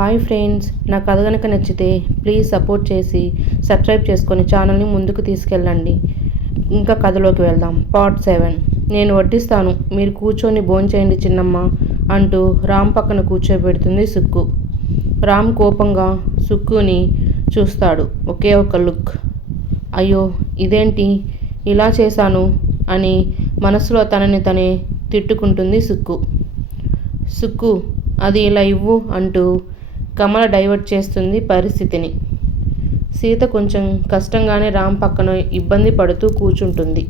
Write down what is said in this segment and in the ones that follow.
Hi friends, నా కథ కనుక నచ్చితే ప్లీజ్ సపోర్ట్ చేసి సబ్స్క్రైబ్ చేసుకొని ఛానల్ని ముందుకు తీసుకెళ్ళండి. ఇంకా కథలోకి వెళ్దాం. పార్ట్ 7. నేను వడ్డిస్తాను, మీరు కూర్చొని భోంచేయండి చిన్నమ్మ అంటూ రామ్ పక్కన కూర్చోబెడుతుంది సుక్కు. రామ్ కోపంగా సుక్కుని చూస్తాడు. ఒకే ఒక లుక్. అయ్యో ఇదేంటి ఇలా చేశాను అని మనసులో తనని తనే తిట్టుకుంటుంది సుక్కు. సుక్కు అది ఇలా ఇవ్వు అంటూ కమల డైవర్ట్ చేస్తుంది పరిస్థితిని. సీత కొంచెం కష్టంగానే రామ్ పక్కన ఇబ్బంది పడుతూ కూర్చుంటుంది.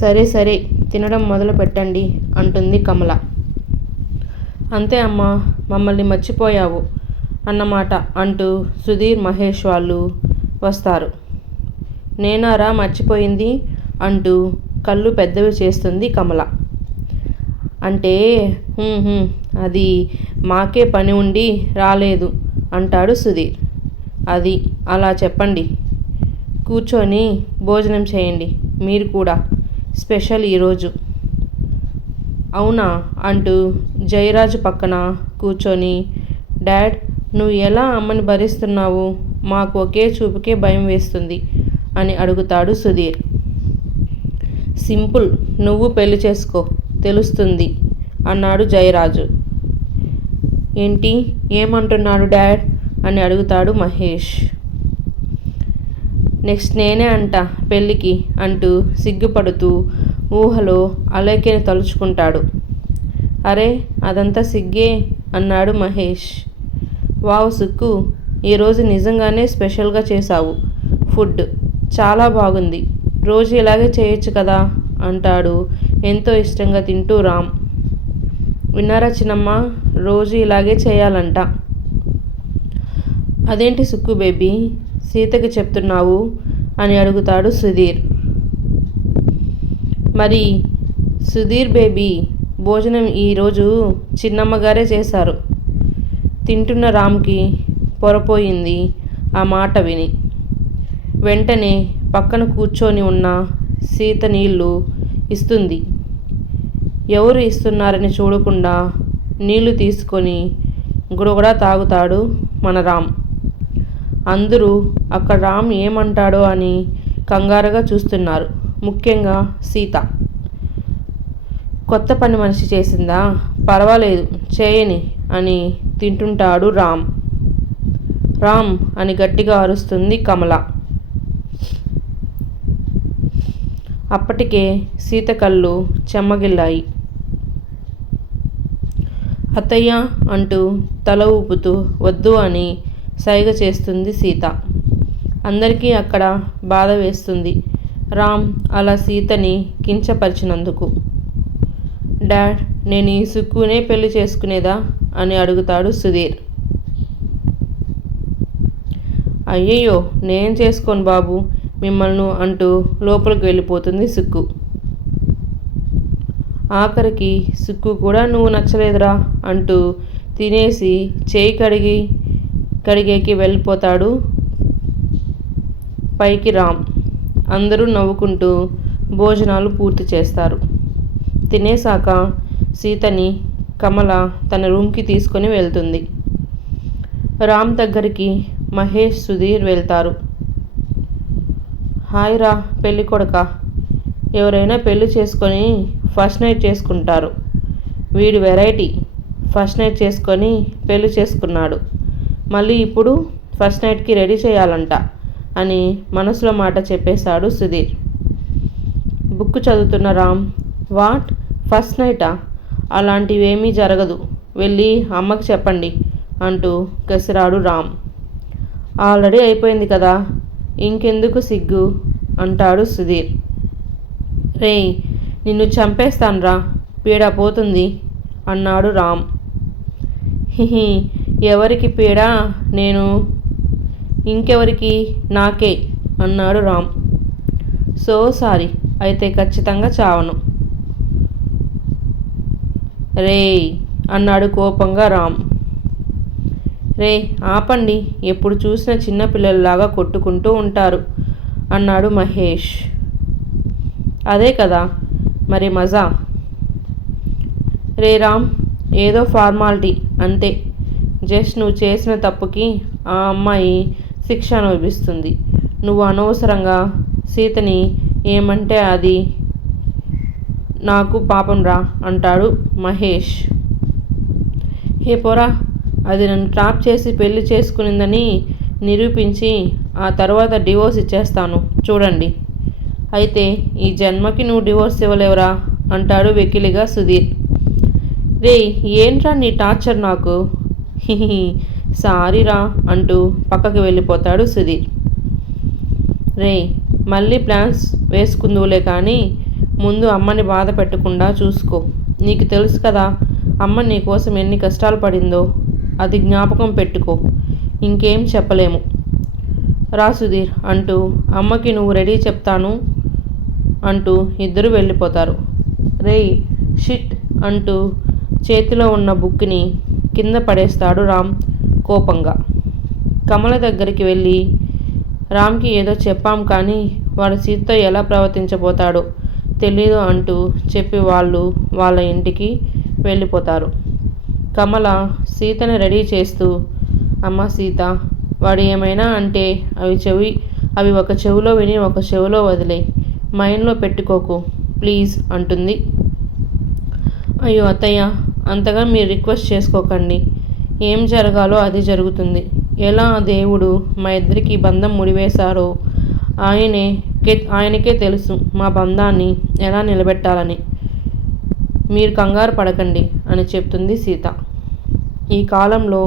సరే సరే తినడం మొదలు పెట్టండి అంటుంది కమల. అంతే అమ్మా, మమ్మల్ని మర్చిపోయావు అన్నమాట అంటూ సుధీర్ మహేష్ వాళ్ళు వస్తారు. నేనారా మర్చిపోయింది అంటూ కళ్ళు పెద్దవి చేస్తుంది కమల. అంటే అది మాకే పని ఉండి రాలేదు అంటాడు సుధీర్. అది అలా చెప్పండి. కూర్చొని భోజనం చేయండి మీరు కూడా, స్పెషల్ ఈరోజు. అవునా అంటూ జయరాజు పక్కన కూర్చొని, డాడ్ నువ్వు ఎలా అమ్మని భరిస్తున్నావు, మాకు ఒకే చూపుకే భయం వేస్తుంది అని అడుగుతాడు సుధీర్. సింపుల్, నువ్వు పెళ్లి చేసుకో తెలుస్తుంది అన్నాడు జయరాజు. ఏంటి ఏమంటున్నాడు డాడ్ అని అడుగుతాడు మహేష్. నెక్స్ట్ నేనే అంట పెళ్ళికి అంటూ సిగ్గుపడుతూ ఊహలో అలేఖ్యని తలుచుకుంటాడు. అరే అదంతా సిగ్గే అన్నాడు మహేష్. వావ్ సుక్కు, ఈరోజు నిజంగానే స్పెషల్గా చేశావు. ఫుడ్ చాలా బాగుంది, రోజు ఇలాగే చేయొచ్చు కదా అంటాడు ఎంతో ఇష్టంగా తింటూ రామ్. విన్నారా చిన్నమ్మ, రోజు ఇలాగే చేయాలంట. అదేంటి సుక్కు బేబీ సీతకి చెప్తున్నావు అని అడుగుతాడు సుధీర్. మరి సుధీర్ బేబీ భోజనం ఈరోజు చిన్నమ్మగారే చేశారు. తింటున్న రామ్కి పొరపోయింది ఆ మాట విని. వెంటనే పక్కన కూర్చొని ఉన్న సీత నీళ్లు ఇస్తుంది. ఎవరు ఇస్తున్నారని చూడకుండా నీళ్లు తీసుకొని గుడగుడా తాగుతాడు మన రామ్. అందరూ అక్కడ రామ్ ఏమంటాడో అని కంగారుగా చూస్తున్నారు, ముఖ్యంగా సీత. కొత్త పని మనిషి చేసిందా, పర్వాలేదు చేయని అని తింటుంటాడు రామ్. రామ్ అని గట్టిగా అరుస్తుంది కమల. అప్పటికే సీత కళ్ళు చెమ్మగిల్లాయి. అత్తయ్య అంటూ తల ఊపుతూ వద్దు అని సైగ చేస్తుంది సీత. అందరికీ అక్కడ బాధ వేస్తుంది రామ్ అలా సీతని కించపరిచినందుకు. డాడ్ నేను ఈ సుక్కునే పెళ్లి చేసుకునేదా అని అడుగుతాడు సుధీర్. అయ్యయ్యో నేను చేసుకోను బాబు మిమ్మల్ని అంటూ లోపలికి వెళ్ళిపోతుంది సుక్కు. ఆఖరికి సుక్కు కూడా నువ్వు నచ్చలేదురా అంటూ తినేసి చేయి కడిగేకి వెళ్ళిపోతాడు పైకి రామ్. అందరూ నవ్వుకుంటూ భోజనాలు పూర్తి చేస్తారు. తినేసాక సీతని కమల తన రూమ్కి తీసుకొని వెళ్తుంది. రామ్ దగ్గరికి మహేష్ సుధీర్ వెళ్తారు. హాయ్ రా పెళ్ళి కొడక, ఎవరైనా పెళ్ళి చేసుకొని ఫస్ట్ నైట్ చేసుకుంటారు, వీడు వెరైటీ. ఫస్ట్ నైట్ చేసుకొని పెళ్ళి చేసుకున్నాడు, మళ్ళీ ఇప్పుడు ఫస్ట్ నైట్కి రెడీ చేయాలంట అని మనసులో మాట చెప్పేశాడు సుధీర్. బుక్ చదువుతున్న రామ్, వాట్ ఫస్ట్ నైటా, అలాంటివేమీ జరగదు, వెళ్ళి అమ్మకి చెప్పండి అంటూ కసిరాడు రామ్. ఆల్రెడీ అయిపోయింది కదా, ఇంకెందుకు సిగ్గు అంటాడు సుధీర్. రేయ్ నిన్ను చంపేస్తాన్రా, పీడ పోతుంది అన్నాడు రామ్. హిహి ఎవరికి పీడ, నేను ఇంకెవరికి, నాకే అన్నాడు రామ్. సో సారీ, అయితే ఖచ్చితంగా చావను. రేయ్ అన్నాడు కోపంగా రామ్. రే ఆపండి, ఎప్పుడు చూసినా చిన్నపిల్లల్లాగా కొట్టుకుంటూ ఉంటారు అన్నాడు మహేష్. అదే కదా మరి మజా. రే రామ్ ఏదో ఫార్మాలిటీ అంతే, జస్ట్ నువ్వు చేసిన తప్పుకి ఆ అమ్మాయి శిక్ష అనుభవిస్తుంది. నువ్వు అనవసరంగా సీతని ఏమంటే అది నాకు పాపం రా అంటాడు మహేష్. హే పోరా, అది నన్ను ట్రాప్ చేసి పెళ్లి చేసుకునిందని నిరూపించి ఆ తర్వాత డివోర్స్ ఇచ్చేస్తాను చూడండి. అయితే ఈ జన్మకి నువ్వు డివోర్స్ ఇవ్వలేవురా అంటాడు వెకిలిగా సుధీర్. రే ఏంట్రా నీ టార్చర్ నాకు, హిహి సారీరా అంటూ పక్కకి వెళ్ళిపోతాడు సుధీర్. రే మళ్ళీ ప్లాన్స్ వేసుకుందువులే కానీ ముందు అమ్మని బాధ పెట్టకుండా చూసుకో. నీకు తెలుసు కదా అమ్మ నీ కోసం ఎన్ని కష్టాలు పడిందో, అది జ్ఞాపకం పెట్టుకో. ఇంకేం చెప్పలేము రా సుధీర్ అంటూ అమ్మకి నువ్వు రెడీ చెప్తాను అంటూ ఇద్దరు వెళ్ళిపోతారు. రేయ్ షిట్ అంటూ చేతిలో ఉన్న బుక్ని కింద పడేస్తాడు రామ్ కోపంగా. కమల దగ్గరికి వెళ్ళి రామ్కి ఏదో చెప్పాం కానీ వాడు సీతతో ఎలా ప్రవర్తించబోతాడో తెలీదు అంటూ చెప్పి వాళ్ళ ఇంటికి వెళ్ళిపోతారు. కమల సీతని రెడీ చేస్తూ, అమ్మ సీత, వాడు ఏమైనా అంటే అవి ఒక చెవిలో విని ఒక చెవిలో వదిలే, మైండ్లో పెట్టుకోకు ప్లీజ్ అంటుంది. అయ్యో అత్తయ్య, అంతగా మీరు రిక్వెస్ట్ చేసుకోకండి. ఏం జరగాలో అది జరుగుతుంది. ఎలా దేవుడు మా ఇద్దరికి బంధం ముడివేశారో ఆయనకే తెలుసు మా బంధాన్ని ఎలా నిలబెట్టాలని. మీరు కంగారు పడకండి అని చెప్తుంది సీత. ఈ కాలంలో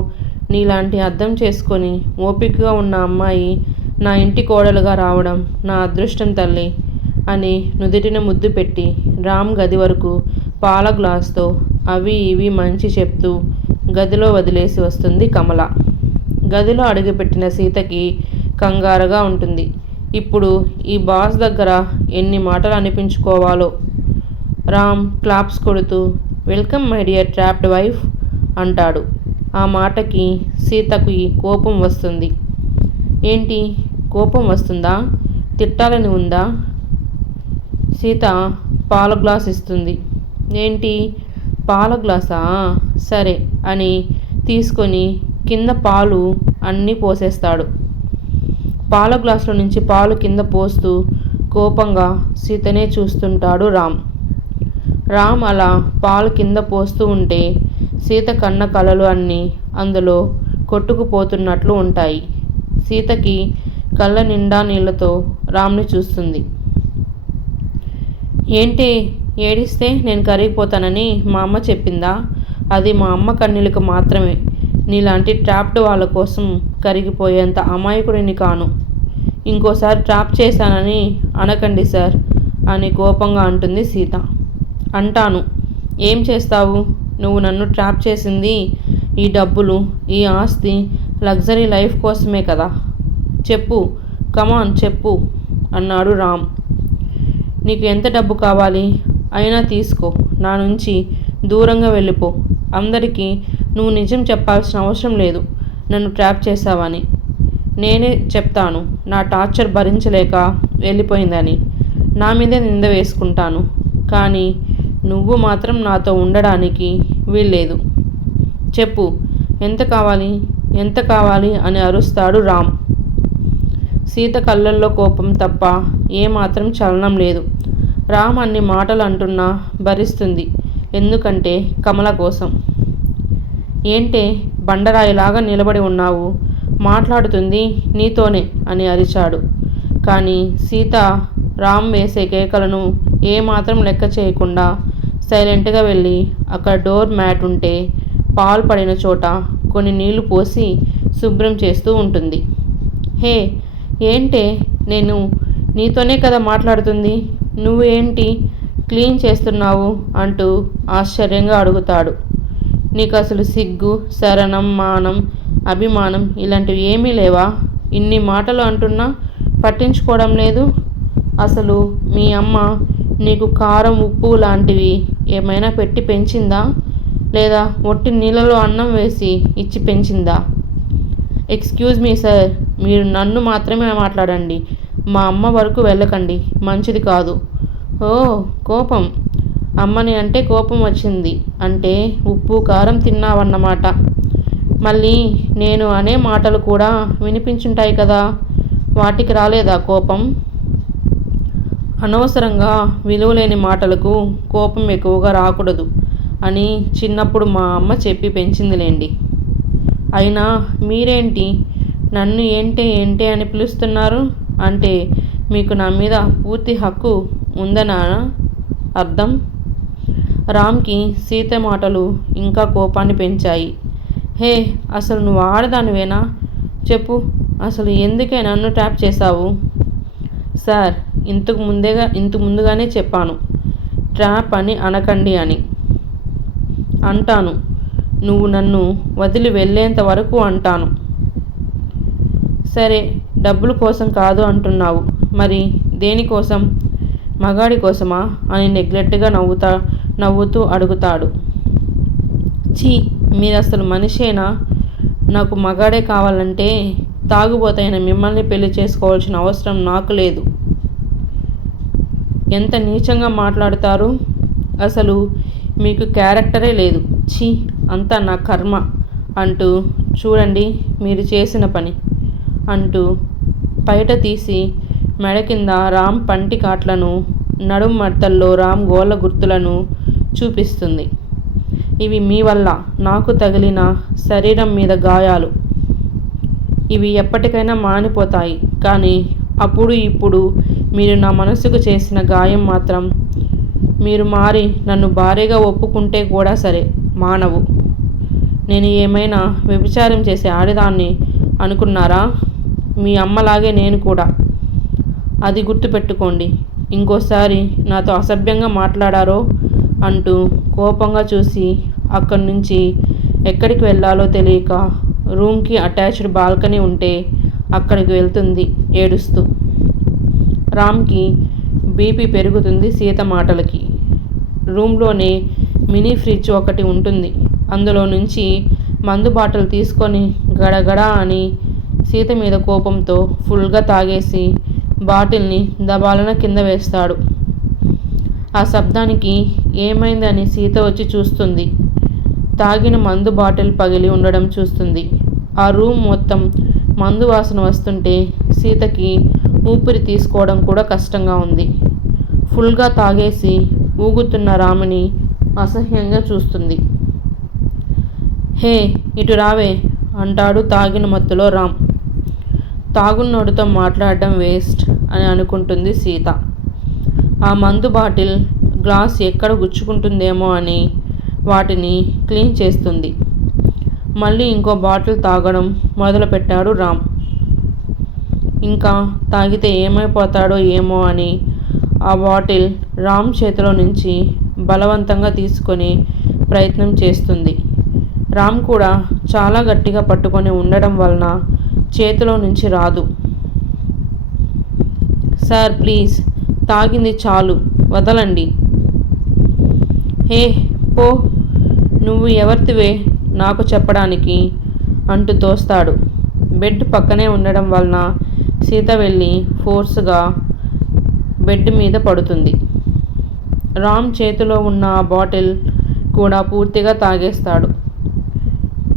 నీలాంటి అర్థం చేసుకొని ఓపికగా ఉన్న అమ్మాయి నా ఇంటి కోడలుగా రావడం నా అదృష్టం తల్లి అని నుదిటిన ముద్దు పెట్టి రామ్ గది వరకు పాల గ్లాస్తో అవి ఇవి మంచి చెప్తూ గదిలో వదిలేసి వస్తుంది కమల. గదిలో అడుగుపెట్టిన సీతకి కంగారుగా ఉంటుంది. ఇప్పుడు ఈ బాస్ దగ్గర ఎన్ని మాటలు అనిపించుకోవాలో. రామ్ క్లాప్స్ కొడుతూ welcome my dear trapped wife అంటాడు. ఆ మాటకి సీతకి కోపం వస్తుంది. ఏంటి కోపం వస్తుందా, తిట్టాలని ఉందా? సీత పాల గ్లాస్ ఇస్తుంది. ఏంటి పాల గ్లాసా, సరే అని తీసుకొని కింద పాలు అన్నీ పోసేస్తాడు. పాల గ్లాసులో నుంచి పాలు కింద పోస్తూ కోపంగా సీతనే చూస్తుంటాడు రామ్ అలా పాలు కింద పోస్తూ ఉంటే సీత కన్న కలలు అన్నీ అందులో కొట్టుకుపోతున్నట్లు ఉంటాయి. సీతకి కళ్ళ నిండా నీళ్లతో రామ్ని చూస్తుంది. ఏంటి ఏడిస్తే నేను కరిగిపోతానని మా అమ్మ చెప్పిందా? అది మా అమ్మ కన్నీళ్ళకు మాత్రమే. నీలాంటి ట్రాప్డ్ వాళ్ళ కోసం కరిగిపోయేంత అమాయకుడిని కాను. ఇంకోసారి ట్రాప్ చేశానని అనకండి సార్ అని కోపంగా అంటుంది సీత. అంటాను. ఏం చేస్తావు? నువ్వు నన్ను ట్రాప్ చేసింది ఈ డబ్బులు, ఈ ఆస్తి, లగ్జరీ లైఫ్ కోసమే కదా. చెప్పు, కమాన్ చెప్పు అన్నాడు రామ్. నీకు ఎంత డబ్బు కావాలి అయినా తీసుకో, నా నుంచి దూరంగా వెళ్ళిపో. అందరికీ నువ్వు నిజం చెప్పాల్సిన అవసరం లేదు నన్ను ట్రాప్ చేశావని. నేనే చెప్తాను నా టార్చర్ భరించలేక వెళ్ళిపోయిందని. నా మీదే నింద వేసుకుంటాను. కానీ నువ్వు మాత్రం నాతో ఉండడానికి వీల్లేదు. చెప్పు ఎంత కావాలి అని అరుస్తాడు రామ్. సీత కళ్ళల్లో కోపం తప్ప ఏమాత్రం చలనం లేదు. రామ్ అన్ని మాటలు అంటున్నా భరిస్తుంది. ఎందుకంటే కమల కోసం. ఏంటే బండరాయిలాగా నిలబడి ఉన్నావు? మాట్లాడుతుంది నీతోనే అని అరిచాడు. కానీ సీత రామ్ వేసే కేకలను ఏమాత్రం లెక్క చేయకుండా సైలెంట్గా వెళ్ళి అక్కడ డోర్ మ్యాట్ ఉంటే పాలు పడిన చోట కొన్ని నీళ్లు పోసి శుభ్రం చేస్తూ ఉంటుంది. హే ఏంటే, నేను నీతోనే కదా మాట్లాడుతుంది, నువ్వు ఏంటి క్లీన్ చేస్తున్నావు అంటూ ఆశ్చర్యంగా అడుగుతాడు. నీకు అసలు సిగ్గు, శరణం, మానం, అభిమానం ఇలాంటివి ఏమీ లేవా? ఇన్ని మాటలు అంటున్నా పట్టించుకోవడం లేదు. అసలు మీ అమ్మ నీకు కారం, ఉప్పు లాంటివి ఏమైనా పెట్టి పెంచిందా? లేదా ఒట్టి నీళ్ళలో అన్నం వేసి ఇచ్చి పెంచిందా? ఎక్స్క్యూజ్ మీ సార్, మీరు నన్ను మాత్రమే మాట్లాడండి, మా అమ్మ వరకు వెళ్ళకండి, మంచిది కాదు. ఓ కోపం, అమ్మని అంటే కోపం వచ్చింది అంటే ఉప్పు కారం తిన్నావన్నమాట. మళ్ళీ నేను అనే మాటలు కూడా వినిపించుంటాయి కదా, వాటికి రాలేదా కోపం? అనవసరంగా విలువలేని మాటలకు కోపం ఎక్కువగా రాకూడదు అని చిన్నప్పుడు మా అమ్మ చెప్పి పెంచిందిలేండి. అయినా మీరేంటి నన్ను ఏంటే అని పిలుస్తున్నారు? అంటే మీకు నా మీద పూర్తి హక్కు ఉందనా అర్థం? రామ్కి సీత మాటలు ఇంకా కోపాన్ని పెంచాయి. హే, అసలు నువ్వు ఆడదానివేనా? చెప్పు, అసలు ఎందుకే నన్ను ట్యాప్ చేశావు? సార్, ఇంతకు ముందుగానే చెప్పాను ట్రాప్ అని అనకండి అని. అంటాను, నువ్వు నన్ను వదిలి వెళ్ళేంత వరకు అంటాను. సరే, డబ్బుల కోసం కాదు అంటున్నావు, మరి దేనికోసం? మగాడి కోసమా అని నెగ్లెక్ట్గా నవ్వుతూ అడుగుతాడు. ఛీ, మీరు అసలు మనిషేనా? నాకు మగాడే కావాలంటే తాగుబోతైన మిమ్మల్ని పెళ్లి చేసుకోవాల్సిన అవసరం నాకు లేదు. ఎంత నీచంగా మాట్లాడతారు? అసలు మీకు క్యారెక్టరే లేదు. ఛీ, అంతా నా కర్మ అంటూ చూడండి మీరు చేసిన పని అంటూ పైట తీసి మెడ కింద రామ్ పంటి కాట్లను, నడుం మడతల్లో రామ్ గోళ్ళ గుర్తులను చూపిస్తుంది. ఇవి మీ వల్ల నాకు తగిలిన శరీరం మీద గాయాలు. ఇవి ఎప్పటికైనా మానిపోతాయి, కానీ అప్పుడు ఇప్పుడు మీరు నా మనసుకు చేసిన గాయం మాత్రం మీరు మారి నన్ను భార్యగా ఒప్పుకుంటే కూడా సరే మానవు. నేను ఏమైనా వ్యభిచారం చేసే ఆడదాన్ని అనుకున్నారా? మీ అమ్మలాగే నేను కూడా. అది గుర్తుపెట్టుకోండి. ఇంకోసారి నాతో అసభ్యంగా మాట్లాడారో అంటూ కోపంగా చూసి అక్కడి నుంచి ఎక్కడికి వెళ్ళాలో తెలియక రూమ్కి అటాచ్డ్ బాల్కనీ ఉంటే అక్కడికి వెళ్తుంది ఏడుస్తూ. రామ్కి బీపీ పెరుగుతుంది సీత మాటలకి. రూమ్లోనే మినీ ఫ్రిడ్జ్ ఒకటి ఉంటుంది. అందులో నుంచి మందు బాటలు తీసుకొని గడగడా అని సీత మీద కోపంతో ఫుల్గా తాగేసి బాటిల్ని దబాలన కింద వేస్తాడు. ఆ శబ్దానికి ఏమైందని సీత వచ్చి చూస్తుంది. తాగిన మందు బాటిల్ పగిలి ఉండడం చూస్తుంది. ఆ రూమ్ మొత్తం మందు వాసన వస్తుంటే సీతకి ఊపిరి తీసుకోవడం కూడా కష్టంగా ఉంది. ఫుల్గా తాగేసి ఊగుతున్న రాముని అసహ్యంగా చూస్తుంది. హే, ఇటు రావే అంటాడు తాగిన మత్తులో రామ్. తాగున్నోడితో మాట్లాడడం వేస్ట్ అని అనుకుంటుంది సీత. ఆ మందు బాటిల్ గ్లాస్ ఎక్కడ గుచ్చుకుంటుందేమో అని వాటిని క్లీన్ చేస్తుంది. మళ్ళీ ఇంకో బాటిల్ తాగడం మొదలుపెట్టాడు రామ్. ఇంకా తాగితే ఏమైపోతాడో ఏమో అని ఆ బాటిల్ రామ్ చేతిలో నుంచి బలవంతంగా తీసుకొని ప్రయత్నం చేస్తుంది. రామ్ కూడా చాలా గట్టిగా పట్టుకొని ఉండడం వలన చేతిలో నుంచి రాదు. సార్ ప్లీజ్, తాగింది చాలు, వదలండి. హే పో, నువ్వు ఎవరితివే నాకు చెప్పడానికి అంటూ తోస్తాడు. బెడ్ పక్కనే ఉండడం వలన సీత వెళ్ళి ఫోర్స్గా బెడ్ మీద పడుతుంది. రామ్ చేతిలో ఉన్న ఆ బాటిల్ కూడా పూర్తిగా తాగేస్తాడు.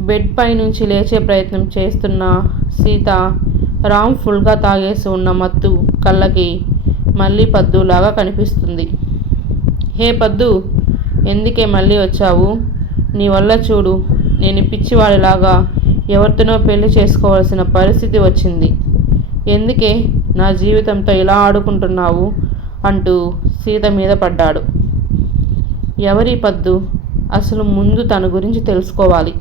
బెడ్ పై నుంచి లేచే ప్రయత్నం చేస్తున్న సీత రామ్ ఫుల్గా తాగేసి ఉన్న మత్తు కళ్ళకి మళ్ళీ పద్దులాగా కనిపిస్తుంది. హే పద్దు, ఎందుకే మళ్ళీ వచ్చావు? నీ వల్ల చూడు, నేను పిచ్చివాడిలాగా ఎవరితోనో పెళ్లి చేసుకోవాల్సిన పరిస్థితి వచ్చింది. ఎందుకే నా జీవితంతో ఇలా ఆడుకుంటున్నావు అంటూ సీత మీద పడ్డాడు. ఎవరి పద్దు? అసలు ముందు తన గురించి తెలుసుకోవాలి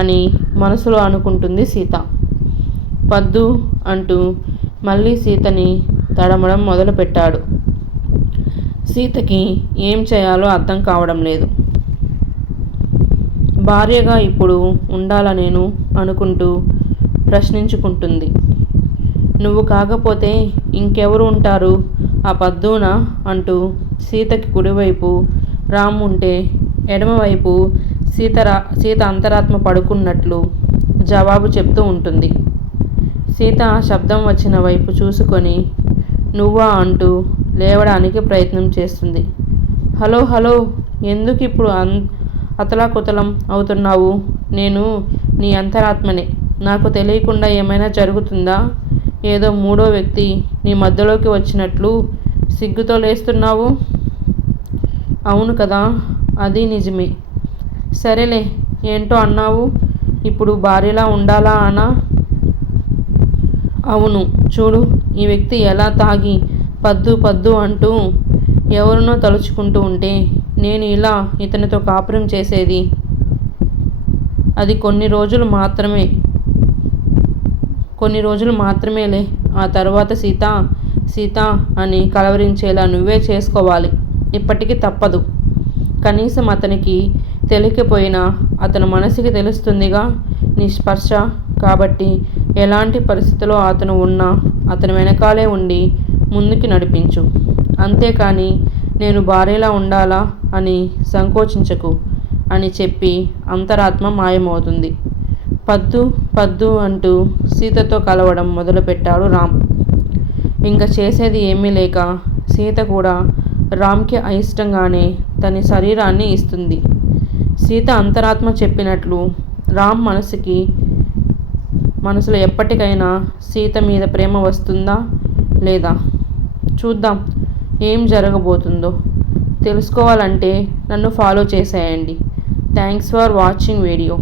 అని మనసులో అనుకుంటుంది సీత. పద్దు అంటూ మళ్ళీ సీతని తడమడం మొదలుపెట్టాడు. సీతకి ఏం చేయాలో అర్థం కావడం లేదు. భార్యగా ఇప్పుడు ఉండాలా నేను అనుకుంటూ ప్రశ్నించుకుంటుంది. నువ్వు కాకపోతే ఇంకెవరు ఉంటారు ఆ పద్దునా అంటూ సీతకి కుడివైపు రామ్ ఉంటే ఎడమవైపు సీత అంతరాత్మ పడుకున్నట్లు జవాబు చెప్తూ ఉంటుంది. సీత ఆ శబ్దం వచ్చిన వైపు చూసుకొని నువ్వా అంటూ లేవడానికి ప్రయత్నం చేస్తుంది. హలో, ఎందుకు ఇప్పుడు అతలాకుతలం అవుతున్నావు? నేను నీ అంతరాత్మనే. నాకు తెలియకుండా ఏమైనా జరుగుతుందా? ఏదో మూడో వ్యక్తి నీ మధ్యలోకి వచ్చినట్లు సిగ్గుతో లేస్తున్నావు. అవును కదా, అది నిజమే. సరేలే, ఏంటో అన్నావు. ఇప్పుడు భార్యలా ఉండాలా అనా? అవును. చూడు, ఈ వ్యక్తి ఎలా తాగి పద్దు పద్దు అంటూ ఎవరినో తలుచుకుంటూ ఉంటే నేను ఇలా ఇతనితో కాపురం చేసేది. అది కొన్ని రోజులు మాత్రమేలే. ఆ తర్వాత సీత సీత అని కలవరించేలా నువ్వే చేసుకోవాలి. ఇప్పటికీ తప్పదు. కనీసం అతనికి తెలియకపోయినా అతని మనసుకి తెలుస్తుందిగా నీ స్పర్శ. కాబట్టి ఎలాంటి పరిస్థితిలో అతను ఉన్నా అతని వెనకాలే ఉండి ముందుకి నడిపించు. అంతేకాని నేను భార్యలా ఉండాలా అని సంకోచించకు అని చెప్పి అంతరాత్మ మాయమవుతుంది. పద్దు పద్దు అంటూ సీతతో కలవడం మొదలుపెట్టాడు రామ్. ఇంకా చేసేది ఏమీ లేక సీత కూడా రామ్కి అయిష్టంగానే తన శరీరాన్ని ఇస్తుంది. సీత అంతరాత్మ చెప్పినట్లు రామ్ మనసులో ఎప్పటికైనా సీత మీద ప్రేమ వస్తుందా లేదా? చూద్దాం ఏం జరగబోతుందో. తెలుసుకోవాలంటే నన్ను ఫాలో చేసేయండి. Thanks for watching video.